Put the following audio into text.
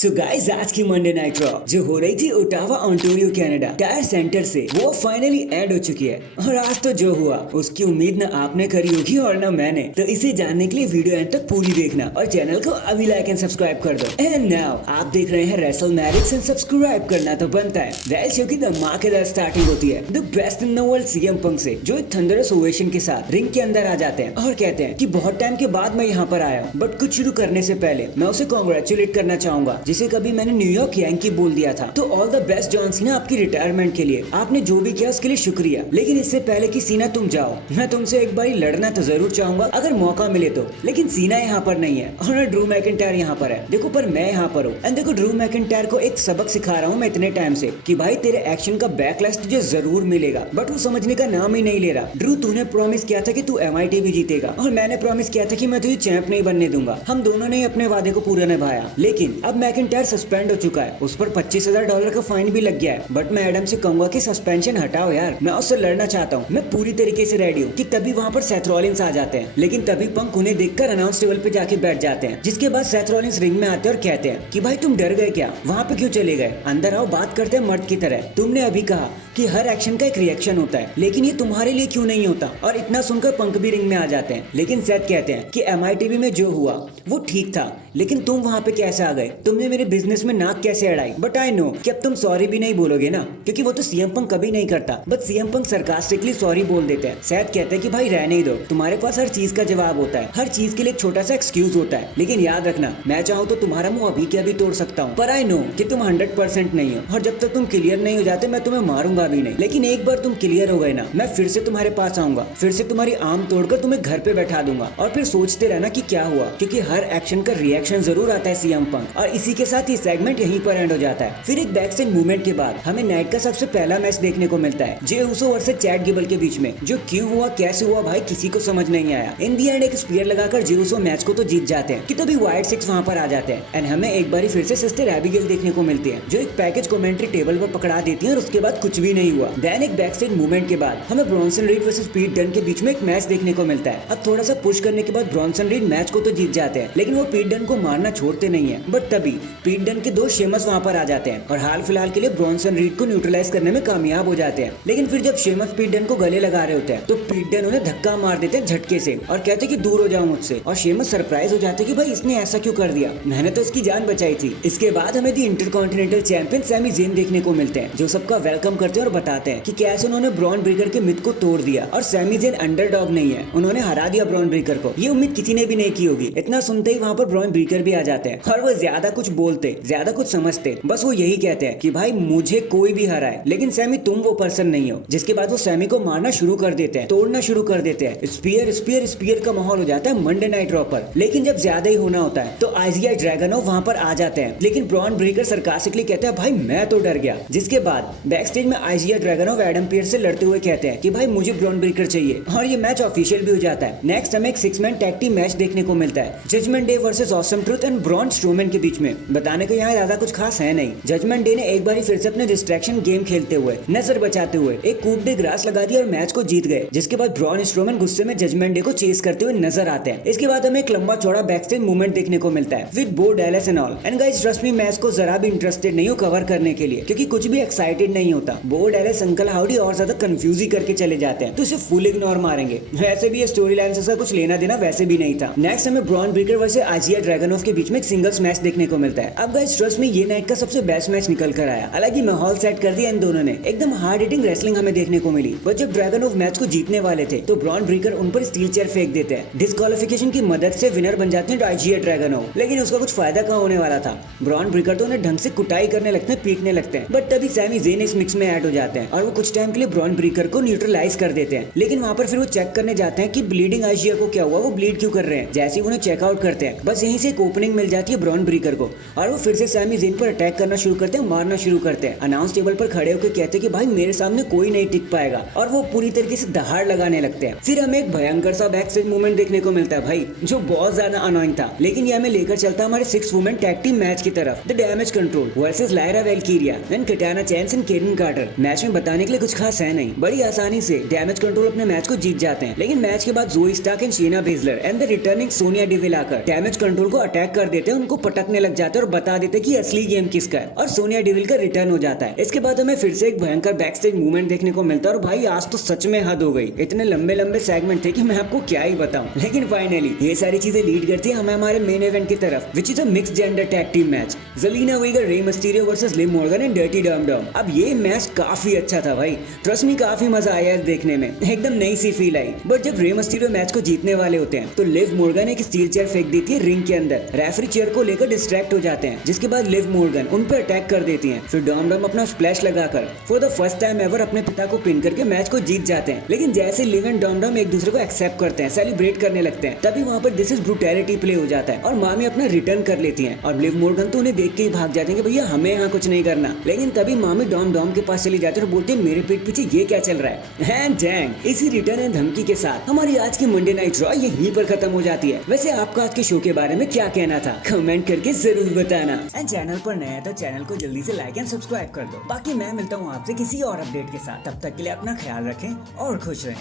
So guys आज की Monday night raw जो हो रही थी Ottawa Ontario Canada tyre centre से वो फाइनली एंड हो चुकी है। और आज तो जो हुआ उसकी उम्मीद न आपने करी होगी और न मैंने। तो इसे जानने के लिए वीडियो एंड तक पूरी देखना और चैनल को अभी लाइक एंड सब्सक्राइब कर दो। एंड नाउ आप देख रहे हैं रेसल मैरिक्स एंड सब्सक्राइब करना तो बनता है। वेल शो की धमाकेदार स्टार्टिंग होती है the best in the world CM Punk से, जो एक थंडरस ओवेशन के साथ रिंग के अंदर आ जाते हैं और कहते हैं कि बहुत टाइम के बाद मैं यहाँ पर आया हूँ, बट कुछ शुरू करने से पहले मैं उसे कॉन्ग्रेचुलेट करना चाहूंगा जिसे कभी मैंने न्यूयॉर्क यंकी बोल दिया था। तो all the best John Cena आपकी रिटायरमेंट के लिए, आपने जो भी किया उसके लिए शुक्रिया। लेकिन इससे पहले कि सीना तुम जाओ, मैं तुमसे एक बार लड़ना तो जरूर चाहूंगा अगर मौका मिले तो। लेकिन सीना यहाँ पर नहीं है और ड्रू मैकिंटायर यहाँ पर है। देखो पर मैं यहाँ पर हूँ एंड देखो ड्रू मैकिंटायर को एक सबक सिखा रहा हूँ मैं इतने टाइम से कि भाई तेरे एक्शन का बैकलैश तुझे जरूर मिलेगा, बट वो समझने का नाम ही नहीं ले रहा। ड्रू तूने प्रॉमिस किया था कि तू MIT भी जीतेगा और मैंने प्रॉमिस किया था कि मैं तुझे चैंप नहीं बनने दूंगा। हम दोनों ने अपने वादे को पूरा निभाया, लेकिन अब मैकिंटायर सस्पेंड हो चुका है, उस पर $25,000 का फाइन भी लग गया है। बट मैं एडम से कहूंगा कि सस्पेंशन हटाओ यार, मैं उससे लड़ना चाहता हूँ। मैं पूरी तरीके से रेडी हूँ कि तभी वहाँ पर सेथ रॉलिंस आ जाते हैं, लेकिन तभी पंक उन्हें देखकर अनाउंस टेबल पे जाके बैठ जाते हैं। जिसके बाद सेथ रॉलिंस रिंग में आते हैं और कहते हैं कि भाई तुम डर गए क्या, वहाँ पे क्यों चले गए, अंदर आओ बात करते हैं मर्द की तरह। तुमने अभी कहा कि हर एक्शन का एक रिएक्शन होता है, लेकिन ये तुम्हारे लिए क्यों नहीं होता। और इतना सुनकर पंक भी रिंग में आ जाते हैं, लेकिन सेथ कहते हैं कि MITV में जो हुआ वो ठीक था, लेकिन तुम वहाँ पे कैसे आ गए, तुमने मेरे बिजनेस में नाक कैसे अड़ाई। बट आई नो कि अब तुम सॉरी भी नहीं बोलोगे ना, क्योंकि वो तो सीएम पंक कभी नहीं करता। But CM Punk sarcastically sorry बोल देते हैं। सेथ कहते हैं कि भाई रहने ही दो, तुम्हारे पास हर चीज का जवाब होता है, हर चीज के लिए एक छोटा सा एक्सक्यूज होता है। लेकिन याद रखना, मैं चाहूँ तो तुम्हारा मुंह अभी के अभी तोड़ सकता हूँ, पर आई नो कि तुम 100% नहीं हो, और जब तक तुम क्लियर नहीं हो जाते मैं तुम्हें मारूंगा भी नहीं। लेकिन एक बार तुम क्लियर हो गए ना, मैं फिर से तुम्हारे पास आऊंगा, फिर से तुम्हारी आर्म तोड़कर तुम्हें घर पे बैठा दूंगा और फिर सोचते रहना कि क्या हुआ, क्योंकि हर एक्शन का रिएक्शन जरूर आता है सीएम पंक। और इसी के साथ ये सेगमेंट यहीं पर एंड हो जाता है। फिर एक बैक स्टेज मूवमेंट के बाद हमें नाइट का सबसे पहला मैच देखने को मिलता है जे उसो वर्सेस चैट गेबल के बीच में, जो क्यों हुआ कैसे हुआ भाई किसी को समझ नहीं आया। इन दी एंड एक स्पीयर लगाकर जे उसो मैच को तो जीत जाते हैं कि तभी वाइट सिक्स वहां पर आ जाते हैं एंड हमें एक बार फिर से सिस्टर एबिगेल देखने को मिलती है, जो एक पैकेज कमेंट्री टेबल पर पकड़ा देती है और उसके बाद कुछ भी नहीं हुआ। देन एक बैक स्टेज मूवमेंट के बाद हमें ब्रॉन्सन रीड वर्सेस पीट डन के बीच में एक मैच देखने को मिलता है। अब थोड़ा सा पुश करने के बाद ब्रॉन्सन रीड मैच को तो जीत जाते हैं, लेकिन वो पीट डन को मारना छोड़ते नहीं है। बट तभी पीट डन के दो शेमस वहां पर आ जाते हैं और हाल फिलहाल के लिए ब्रॉन्सन रीड को न्यूट्रलाइज करने में कामयाब हो जाते हैं। लेकिन फिर जब शेमस पीट डन को गले लगा रहे होते हैं तो पीट डन उन्हें धक्का मार देते हैं झटके से और कहते हैं कि दूर हो जाओ मुझसे। और शेमस सरप्राइज हो जाते हैं कि भाई इसने ऐसा क्यों कर दिया, मैंने तो इसकी जान बचाई थी। इसके बाद हमें दी इंटरकॉन्टिनेंटल चैंपियन सैमी ज़ेन देखने को मिलते हैं, जो सबका वेलकम करते हैं और बताते हैं कि कैसे उन्होंने ब्रॉन ब्रेकर के मिथ को तोड़ दिया और सैमी ज़ेन अंडरडॉग नहीं है, उन्होंने हरा दिया ब्रॉन ब्रेकर को। ये उम्मीद किसी ने भी नहीं की होगी। इतना सुनते ही वहाँ पर ब्रॉन ब्रेकर भी आ जाते हैं और वो ज्यादा कुछ बोलते ज्यादा कुछ समझते, बस वो यही कहते हैं कि भाई मुझे कोई भी हराए, लेकिन सैमी तुम वो पर्सन नहीं हो। जिसके बाद वो सैमी को मारना शुरू कर देते हैं, तोड़ना शुरू कर देते हैं। स्पीयर स्पीयर स्पीयर का माहौल हो जाता है मंडे नाइट रॉ पर। लेकिन जब ज्यादा ही होना होता है तो आइजिया ड्रैगनोव वहाँ पर आ जाते हैं, लेकिन ब्रॉन ब्रेकर सरकास्टिकली कहते हैं भाई मैं तो डर गया। जिसके बाद बैक स्टेज में आइजिया ड्रैगनोव एडम पियर्स से लड़ते हुए कहते हैं कि भाई मुझे ब्रॉन ब्रेकर चाहिए, और ये मैच ऑफिशियल भी हो जाता है। नेक्स्ट हमें एक 6 मैन टैग टीम मैच देखने को मिलता है judgment day versus Awesome Truth and Braun Strowman के बीच में। बताने को यहाँ ज्यादा कुछ खास है नहीं। जजमेंट डे ने एक बार फिर से अपने डिस्ट्रैक्शन गेम खेलते हुए नजर बचाते हुए एक कूप डे ग्रास लगा दिया और मैच को जीत गए। जिसके बाद ब्रॉन स्ट्रोमैन गुस्से में जजमेंट डे को चेस करते हुए नजर आते हैं। इसके बाद हमें एक लंबा चौड़ा बैक स्टेज मूवमेंट देखने को मिलता है विद बो Dallas and all. And guys trust me, match को जरा भी इंटरेस्टेड नहीं हो कवर करने के लिए, क्योंकि कुछ भी एक्साइटेड नहीं होता। बो डैलस अंकल हाउडी और ज्यादा कंफ्यूज ही करके चले जाते हैं, तो इसे फुल इग्नोर मारेंगे। वैसे भी ये स्टोरी लाइन से कुछ लेना देना वैसे भी नहीं था। नेक्स्ट हमें ब्रॉन ब्रेकर वर्सेस आजिया ड्रैगनोव के बीच में एक सिंगल्स मैच देखने को मिलता है। अब गाइस ट्रस्ट मी, ये नाइट का सबसे बेस्ट मैच निकल कर आया। हालांकि माहौल सेट कर दिया इन दोनों ने, एकदम हार्ड हिटिंग रेसलिंग हमें देखने को मिली। पर जब ड्रैगनोव मैच को जीतने वाले थे तो ब्रॉन ब्रेकर उन पर स्टील चेयर फेंक देते हैं। डिस्क्वालिफिकेशन की मदद से विनर बन जाते हैं आइजिया ड्रैगनोव, लेकिन उसका कुछ फायदा कहाँ होने वाला था। ब्रॉन ब्रेकर तो उन्हें ढंग से कुटाई करने लगते हैं, पीटने लगते हैं। बट तभी सैमी ज़ेन इस मिक्स में ऐड हो जाते हैं और वो कुछ टाइम के लिए ब्रॉन ब्रेकर को न्यूट्रलाइज कर देते हैं। लेकिन वहाँ पर फिर वो चेक करने जाते हैं कि ब्लीडिंग आइजिया को क्या हुआ, वो ब्लीड क्यों कर रहे हैं। जैसे ही उन्हें चेकआउट करते हैं, बस यहीं से एक ओपनिंग मिल जाती है ब्रॉन ब्रेकर को और वो फिर से सैमी ज़ेन पर अटैक करना शुरू करते हैं, मारना शुरू करते हैं। अनाउंस टेबल पर खड़े होकर कहते हैं कि भाई मेरे सामने कोई नहीं टिक पाएगा, और वो पूरी तरीके से दहाड़ लगाने लगते हैं। फिर हमें एक भयंकर सा बैक स्टेज मूवमेंट देखने को मिलता है भाई, जो बहुत ज्यादा अनोइंग था, लेकिन ये हमें लेकर चलता है हमारे 6 वुमेन टैग टीम मैच की तरफ। The damage control versus Lyra Valkyria and Katana Chance and Kayden Carter. Match में बताने के लिए कुछ खास है नहीं, बड़ी आसानी से डैमेज कंट्रोल अपने मैच को जीत जाते हैं। लेकिन मैच के बाद Zoey Stark and Shayna Baszler and the returning Sonya Deville आकर डैमेज कंट्रोल को अटैक कर देते हैं, उनको पटकने लग जाते हैं और बता देते हैं कि असली गेम किसका है, और सोनिया डेविल का रिटर्न हो जाता है। इसके बाद हमें फिर से एक भयंकर बैक स्टेज मूवमेंट देखने को मिलता है, और भाई आज तो सच में हद हो गई, इतने लंबे लंबे सेगमेंट थे कि मैं आपको क्या ही बताऊं। लेकिन फाइनली ये सारी चीजें लीड करती है हमें हमारे मेन इवेंट की तरफ, which is a mix gender tag team match, Zelina Vega, Rey Mysterio versus Liv Morgan and Dirty Dom Dom. अब ये मैच काफी अच्छा था भाई, ट्रस्ट मी काफी मजा आया है देखने में, एकदम नई सी फील आई। बट जब रे मिस्टीरियो मैच को जीतने वाले होते हैं तो लिव मॉर्गन एक स्टील चेयर फेंक देती है रिंग के अंदर, रेफरी चेयर को लेकर डिस्ट्रैक्ट हो जाते हैं, जिसके बाद लिव मॉर्गन उन पर अटैक कर देती हैं। फिर डम डम अपना स्प्लैश लगाकर for the first time ever अपने पिता को पिन करके मैच को जीत जाते हैं। लेकिन जैसे लिव एंड डम डम एक दूसरे को एक्सेप्ट करते हैं, सेलिब्रेट करने लगते हैं, तभी वहाँ पर दिस इज ब्रूटैलिटी प्ले हो जाता है और मामी अपना रिटर्न कर लेती हैं, और लिव मॉर्गन तो उन्हें देख के ही भाग जाते हैं कि भैया हमें यहाँ कुछ नहीं करना। लेकिन तभी मामी डॉम डॉम के पास चली जाती है और बोलती है मेरे पीठ पीछे ये क्या चल रहा है। एंड डैंग, इसी रिटर्न एंड धमकी के साथ हमारी आज की मंडे नाइट रॉ यहीं पर खत्म हो जाती है। वैसे आपका आज के शो के बारे में क्या कहना था, कमेंट करके जरूर बताना। एंड चैनल पर नया है तो चैनल को जल्दी से लाइक एंड सब्सक्राइब कर दो। बाकी मैं मिलता हूँ आपसे किसी और अपडेट के साथ, तब तक के लिए अपना ख्याल रखें और खुश रहें।